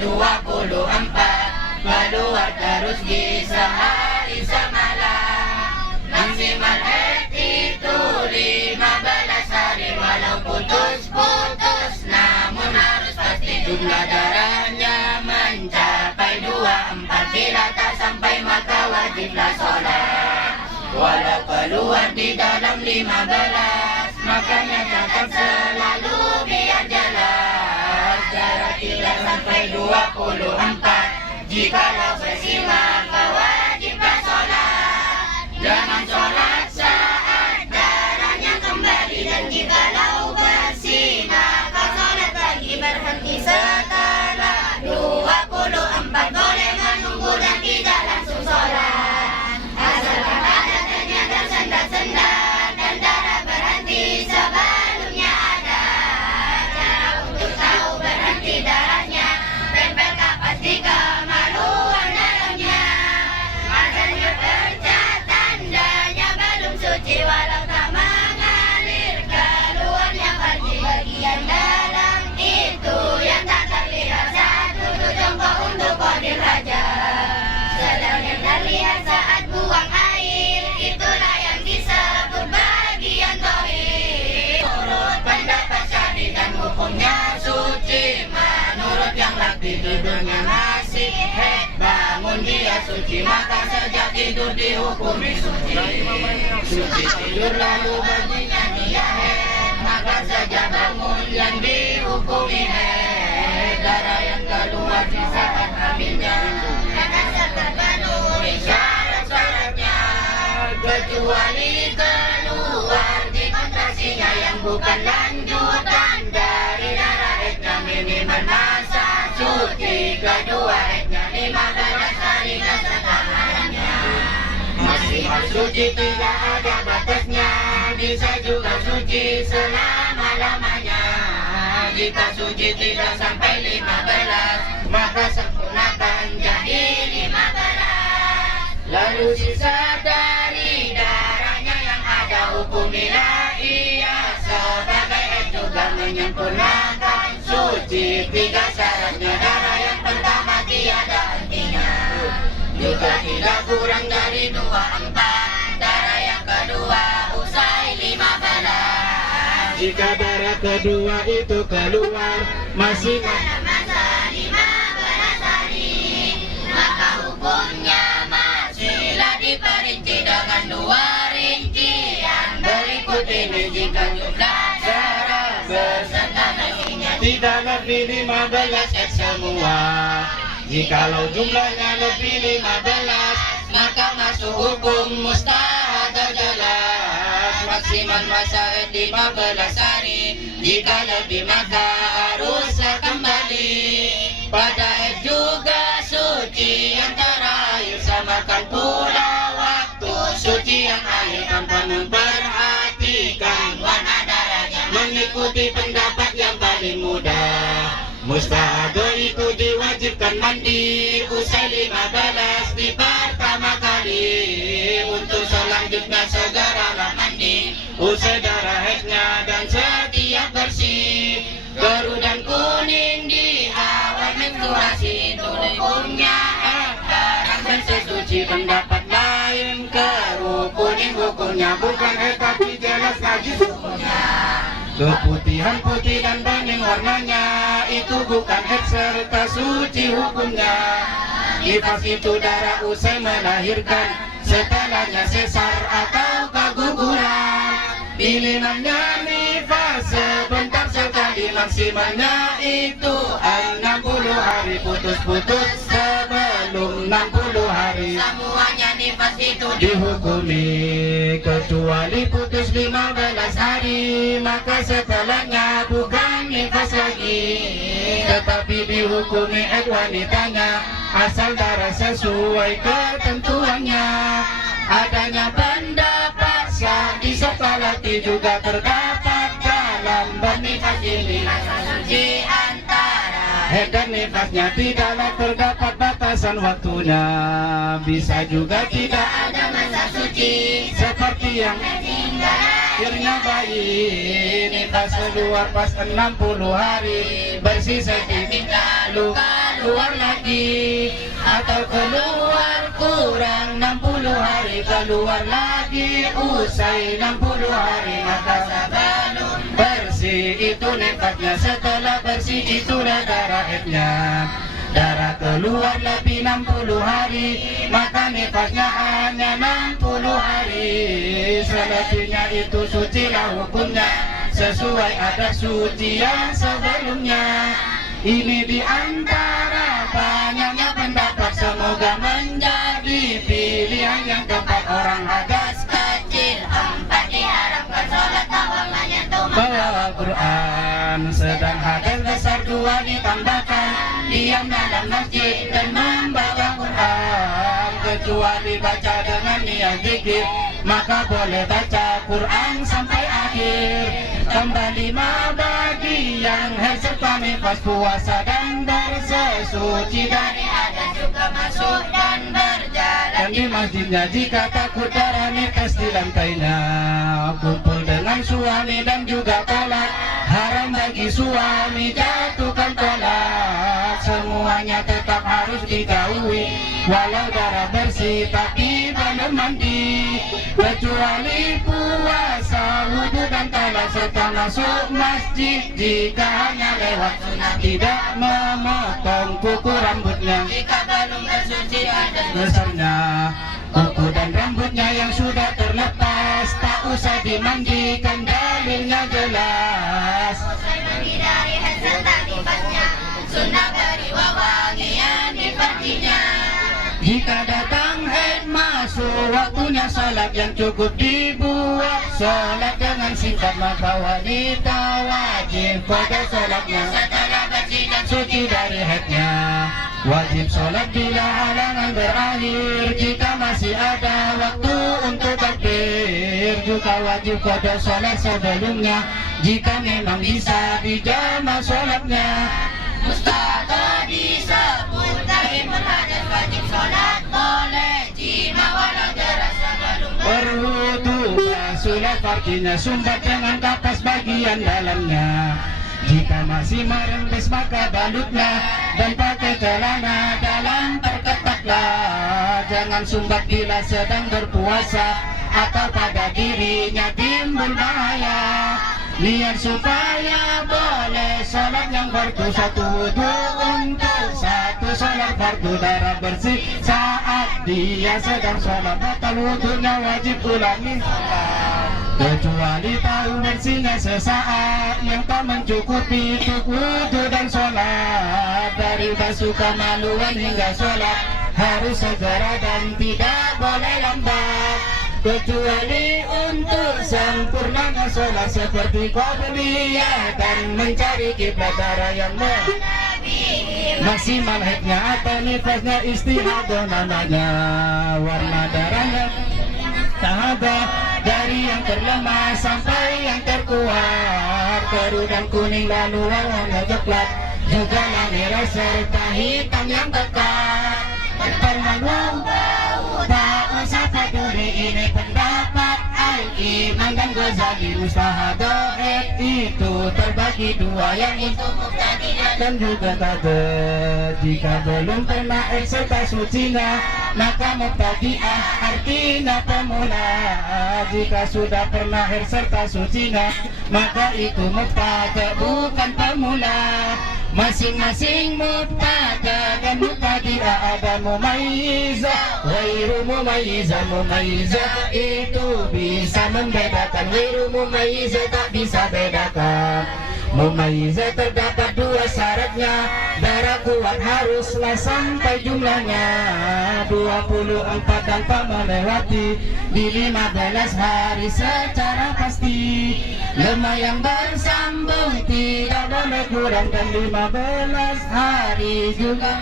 24 keluar terus di sehari semalam. Maksimal haid itu 15 hari walau putus-putus, namun harus pasti jumlah darahnya mencapai 24. Bila tak sampai maka wajiblah sholat walau keluar di dalam 15. Makanya catat selalu biar jelas, jarak tidak sampai 24. Jikalau bersih maka wajiblah sholat. Jangan sholat saat darahnya kembali, dan jikalau bersih maka sholat lagi berhenti setelah 24. Boleh menunggu dan tidak langsung sholat, asalkan ada ternyata sendat-sendat dan darah berhenti sebelumnya ada. Cara untuk tahu berhenti darahnya, tempel kapas di kemaluan dalamnya. Adanya bercat tandanya belum suci walau tak mengalir keluarnya farji. Bagian dalam itu yang tak terlihat saat duduk jongkok untuk qadir hajat. Sedang yang terlihat saat buang air, itulah yang disebut bagian tohir. Menurut pendapat Syafi'i dan hukumnya suci. Menurut yang laki tidurnya masih haid, bangun dia suci, maka sejak tidur dihukumi suci. Suci tidur lalu baginya dia haid, maka sejak bangun yang dihukumi haid. Darah yang keluar di saat hamilnya akan terpenuhi syarat-syaratnya, kecuali keluar di kontrasinya yang bukan lanjutan dari darah haidnya. Minimal masa suci kedua haidnya 15 hari kesetaranya. Maksimal suci tidak ada batasnya, bisa juga suci selama-lamanya. Jika suci tidak sampai 15, maka sempurnakan jadi 15. Lalu sisa dari darahnya yang ada hukumilah ia sebagai haid, juga menyempurnakan suci. 3 syaratnya, darah yang pertama tiada hentinya, juga tidak kurang dari 24. Darah yang kedua usai 15. Jika darah kedua itu keluar masih dalam masa 15 hari, maka hukumnya masihlah diperinci dengan 2 rincian berikut ini. Jika jumlah darah beserta nasinya tidak lebih 15 haid semua. Jikalau jumlahnya lebih 15, maka masuk hukum mustahadah jelas. Maksimal masa haid 15 hari, jika lebih maka harus kembali. Pada haid juga suci yang terakhir, samakan pula waktu suci yang akhir tanpa memperhatikan warna darahnya. Mengikuti pendapat yang paling mudah, mustahadah itu diwajibkan mandi usai 15 di pertama kali. Untuk selanjutnya segeralah mandi usai darah haidnya dan setiap bersih. Garu dan kuning di awal menstruasi itu hukumnya haram dan sesuci. Pendapat lain keruh kuning hukumnya bukan haid tapi jelas najis hukumnya. Keputihan putih dan bening warnanya itu bukan haid serta suci hukumnya. Nifas itu darah usai melahirkan, setelahnya sesar atau keguguran. Pilihannya nifas sebentar sekali, maksimalnya itu 60 hari, putus-putus sebelum 60 hari. Semuanya nifas itu dihukumi, kecuali putus 15 hari, maka setelahnya bukan nifas lagi, tetapi dihukumi haid wanitanya, asal darah sesuai ketentuannya. Adanya pendapat sah disepakati juga terdapat dalam bab nifas ini. Masa suci antara Haid dan nifasnya tidaklah terdapat batasan waktunya. Bisa juga tidak ada masa suci seperti yang akhirnya bayi nifas keluar pas 60 hari, bersih sedikit lalu keluar lagi, atau keluar kurang 60 hari keluar lagi, usai 60 hari maka sebelum bersih itu nifasnya, setelah bersih itulah darah haidnya. Darah keluar lebih 60 hari, maka nifasnya hanya 60 hari. Selebihnya itu sucilah hukumnya, sesuai adat suci yang sebelumnya. Ini di antara banyaknya pendapat, semoga menjadi pilihan yang tepat. Orang hadas kecil 4 diharapkan sholat awalnya tuh bawa Quran, sedang hadas besar 2 ditambahkan diam dalam masjid dan membaca Quran. Kecuali baca dengan niat zikir, maka boleh baca Quran sampai akhir. Kembali bagi yang haid serta nifas, puasa dan bersesuci dari hadas juga masuk dan berjalan dan di masjidnya. Jika takut darah nifas di lantainya, kumpul dengan suami dan juga tolak. Haram bagi suami jatuhkan tolak, semuanya tetap harus dijauhi. Walau darah bersih tapi belum mandi, kecuali puasa, wudhu dan tolak serta masuk masjid. Jika hanya lewat sunat, tidak memotong kuku rambutnya. jika belum bersuci hadas Besarnya kuku dan rambutnya yang sudah terlepas, tak usah dimandikan, dalilnya jelas. usai mandi dari haid serta nifasnya, sunnah beri wewangian di farjinya. Jika datang haid masuk waktunya sholat, yang cukup dibuat sholat dengan singkat, maka wanita wajib pada sholatnya. Setelah bersih dan Suci dari haidnya, wajib sholat bila halangan berakhir. Jika masih ada waktu untuk takbir, juga wajib pada sholat sebelumnya. Jika memang bisa dijama sholatnya, Mustaqa disebut tahimul hadas, wajib sholat boleh jima walau deras sebelum berwudu basuhlah farjinya, sumbat dengan kapas bagian dalamnya. Jika masih merembes maka balutlah dan pakai celana dalam terketatlah. Jangan sumbat bila sedang berpuasa atau pada dirinya timbul bahaya. Niat supaya boleh sholat yang fardu, satu wudu untuk satu sholat fardu. Darah bersih saat dia sedang sholat, batal wudunya wajib ulangi sholat. Kecuali tahu bersihnya sesaat yang tak mencukupi untuk wudu dan sholat. Dari basuh kemaluan hingga sholat harus segera dan tidak boleh lambat. Kecuali untuk sempurnanya sholat seperti qabliyah dan mencari kiblat. Darah yang maksimal haidnya atau nifasnya istihadah namanya. Warna darahnya tak ada, dari yang terlemah sampai yang terkuat, biru dan kuning lalu warna coklat, juga merah serta hitam yang pekat. Permalu tak usah peduli, ini pendapat Al-Imam dan Ghazali. Mustahadah itu terbagi 2, yang itu dan juga kade. Jika belum pernah serta sucinya, maka mubtadi'ah artinya pemula. Jika sudah pernah serta sucinya, maka itu mubtada bukan pemula. Masing-masing mubtada dan mubtadi'ah ada mumayyizah, ghairu mumayyizah. Mumayyizah itu bisa membedakan, ghairu mumayyizah tak bisa bedakan. Mumayyizah terdapat 2 syaratnya, darah kuat haruslah sampai jumlahnya 24 tanpa melewati di 15 hari secara pasti. Lemah yang bersambung tidak boleh kurang dan 15 hari juga.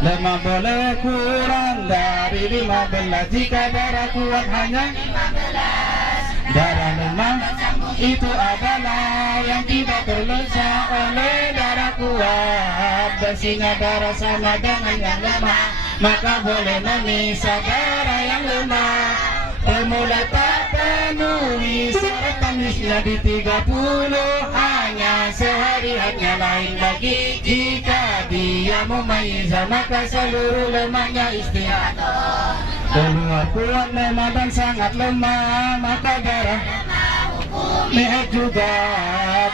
Lemah boleh kurang dari 15 jika darah kuat hanya 15. Darah lemah itu adalah yang tidak terlesa oleh darah kuat. bersihnya darah sama dengan yang lemah, maka boleh memisah darah yang lemah. Pemula tak penuhi syarat tamisnya di 30, hanya sehari hanya lain lagi. Jika dia memayizah maka seluruh lemaknya istiadah. Keluar kuat lemah dan sangat lemah, maka darah niat juga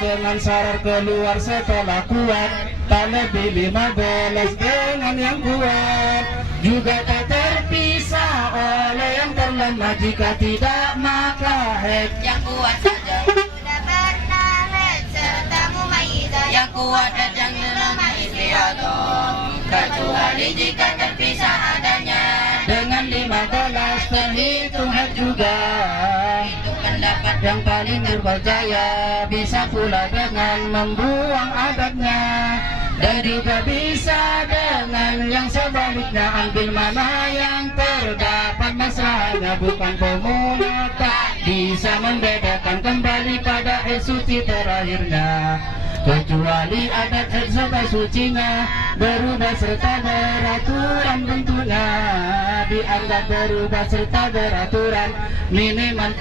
dengan sarar keluar setelah kuat, tak lebih 15 dengan yang kuat. Juga tak terpisah oleh yang terlemah, jika tidak maka head yang kuat saja. Tidak pernah head serta mumayizah, yang kuat dan yang lemah istiadah, kecuali jika terpisah adanya. Dengan 15 terhitung head juga. Itu pendapat Yang paling berjaya bisa pula dengan membuang adatnya, dan juga bisa dengan yang sebaliknya. Ambil mana yang terdapat masalahnya, bukan pemula tak bisa membedakan, kembali pada suci terakhirnya. Kecuali adat serta sucinya berubah serta beraturan bentuknya, dianggap berubah serta beraturan minimal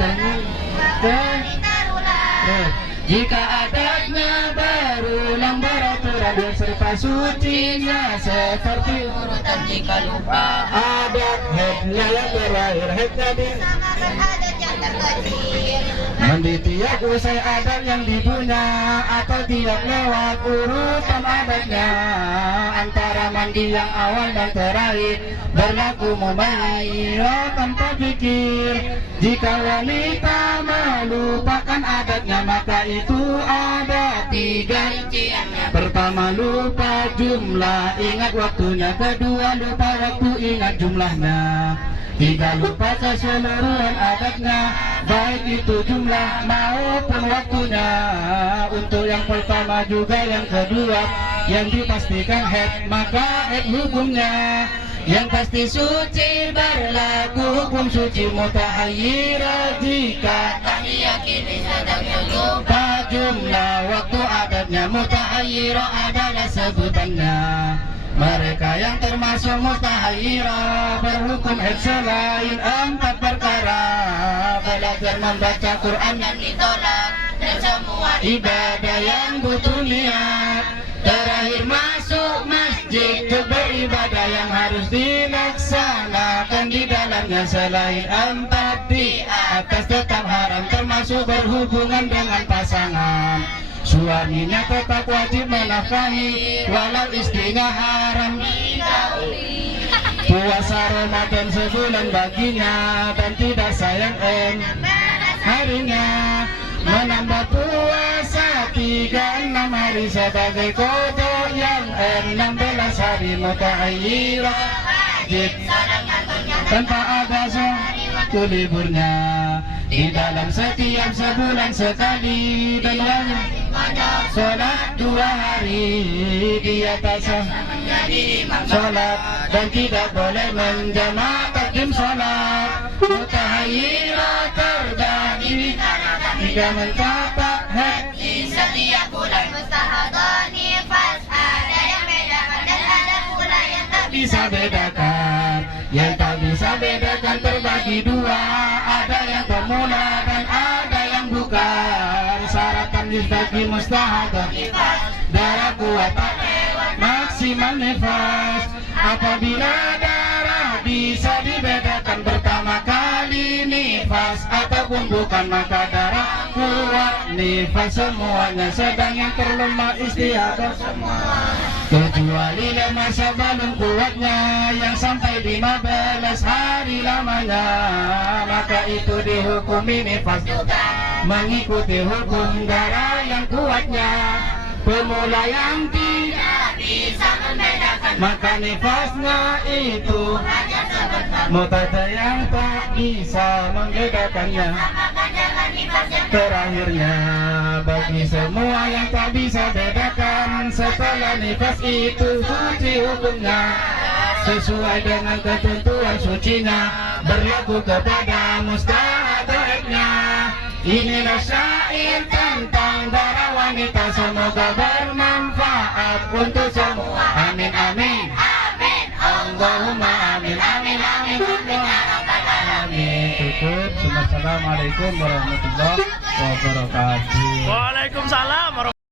jika adatnya berulang beraturan beserta sucinya seperti urutan. Jika lupa adat headnya yang terakhir, headnya di adat yang terkecil, mandi tiap usai adat yang dipunya, atau tiap lewat urutan adatnya. Antara mandi yang awal dan terakhir berlaku mubayyah tanpa pikir. Jika wanita melupakan adatnya maka itu ada 3 rinciannya. Pertama, lupa jumlah, ingat waktunya. Kedua, lupa waktu, ingat jumlahnya. 3, lupa keseluruhan adatnya, baik itu jumlah maupun waktunya. Untuk yang pertama juga yang kedua, yang dipastikan head maka head hukumnya. Yang pasti suci berlaku hukum suci mutahayyirah, jika Tak diyakini sedang lupa. lupa jumlah waktu adatnya. Mutahayyirah adalah sebutannya. Mereka yang termasuk mutahayyirah berhukum head selain 4 perkara: belajar membaca Quran Dan ditolak dan semua ibadah yang butuh niat, terakhir masuk masjid untuk beribadah yang harus dilaksanakan di dalamnya. Selain 4 di atas tetap haram, termasuk berhubungan dengan pasangan. Suaminya tetap wajib menafkahi walau istrinya haram. Puasa Ramadan sebulan baginya dan tidak sayang harinya. Menambah puasa 36 hari sebagai kodok, yang 16 hari mutahayyirah wajib tanpa ada suatu liburnya. Di dalam setiap sebulan sekali dan wajib sholat 2 hari di atas sholat, dan tidak boleh menjamak takdim sholat. Mutahayyirah terbagi 3 mencatat head di setiap bulan. Mustahadah nifas ada yang bedakan, dan ada pula yang tak bisa bedakan. Yang tak bisa bedakan terbagi 2, ada yang pemula dan ada yang bukan. Syarat tamyiz bagi mustahadah nifas. darah kuat maksimal nifas. Apabila darah bisa dibedakan pertama kali nifas ataupun bukan, maka darah kuat nifas semuanya, sedang yang terlemah istiadah semua. Kecuali lemah sebelum kuatnya yang sampai 15 hari lamanya, maka itu dihukumi nifas juga, mengikuti hukum darah yang kuatnya. Pemula yang tidak Bisa membedakan maka nifasnya itu hanya sebentar. mutahayyirah yang tak bisa membedakannya. Maka jangan nifas yang Terakhirnya bagi semua yang tak bisa bedakan, setelah nifas itu suci hukumnya sesuai dengan ketentuan sucinya, berlaku kepada mustahadahnya. Inilah syair tentang darah wanita, semoga bermanfaat untuk semua. Allahumma amin amin amin amin. Cukup. Assalamualaikum warahmatullahi wabarakatuh. Waalaikumsalam warahmatullahi